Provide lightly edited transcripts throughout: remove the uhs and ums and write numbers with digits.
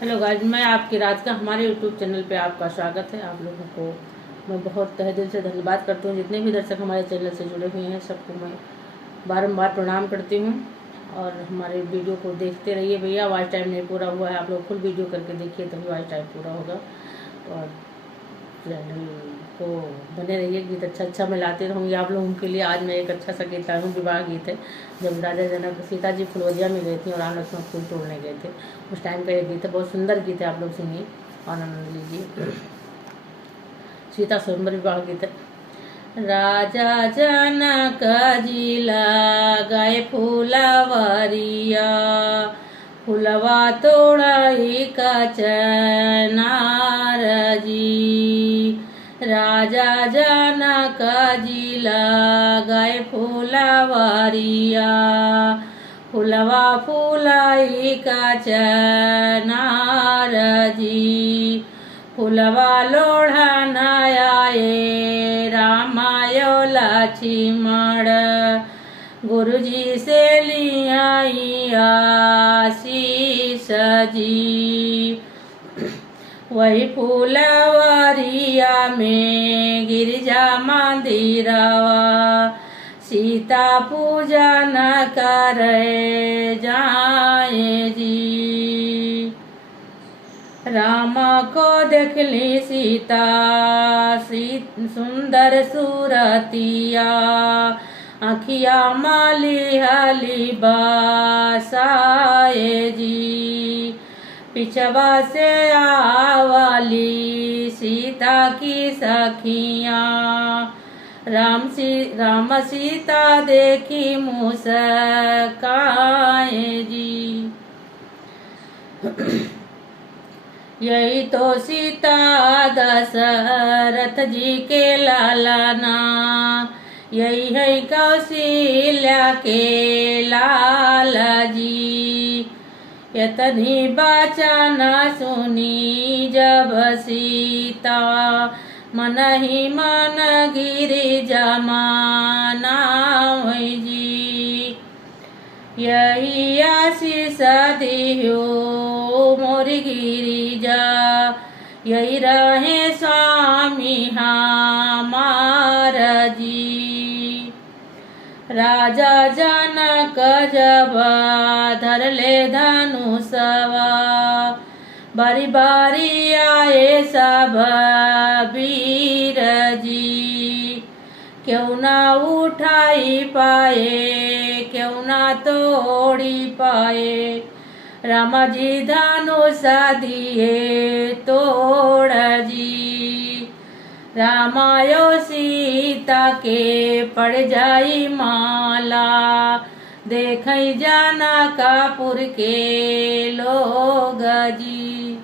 Hello guys, मैं आपकी रात का हमारे यूट्यूब चैनल पे आपका स्वागत है। आप लोगों को मैं बहुत तहे दिल से धन्यवाद करती हूँ। जितने भी दर्शक हमारे चैनल से जुड़े हुए हैं सबको मैं बारंबार प्रणाम करती हूँ। और हमारे वीडियो को देखते रहिए भैया। वॉच टाइम नहीं पूरा हुआ है, आप लोग फुल वीडियो करके देखिए तभी वॉच टाइम पूरा होगा। और चैनल को बने रहिए, गीत अच्छा अच्छा मैं लाती रहूँगी आप लोगों के लिए। आज मैं एक अच्छा सा गीत लाई हूँ, विवाह गीत है। जब राजा जनक सीता जी फुलवरिया में गए थे और राम लक्ष्मण फूल तोड़ने गए थे, उस टाइम का ये गीत है। बहुत सुंदर गीत है, आप लोग सुनिए और आनंद लीजिए। सीता स्वयंवर विवाह गीत है। राजा जनक जी लगाए फुलवरिया, फुलवा तोड़ाई का चनार जी। राजा जनक जी लगाए फुलवरिया, फुलवा फुलाई का चनार जी। फुलवा लोढ़ा नयाए रामायो लक्ष्मण, गुरुजी से लियाई आशीष जी। वही फुलवरिया में गिरजा मंदिरवा, सीता पूजा न करे जाए जी। राम को देखली सीता सुंदर सूरतिया, आखिया माली हली बासाए जी। पिछवा से आवाली सीता की सखिया, राम सीता देखी मुस्काए जी। यही तो सीता दशरथ जी के लालना, यही है कौशल्या के लाल जी। यतनी बचन सुनी जब सीता, मन ही मन गिरी जमाना जी। यही आशीष दियो मोरी गिरिजा, यही रहे स्वामी हमार जी। राजा जनक जब धर ले धनुषवा, बारी बारी आए सब वीर जी। क्यों ना उठाई पाए, क्यों ना तोड़ी पाए, रामा जी धनुष दिए तोड़ जी। रामायो सीता के पड़ जाई माला, देख जनकपुर के लोग जी।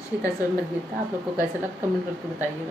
सीता स्वयंवर गीत आप लोग को कैसा लगा कमेंट करके बताइएगा।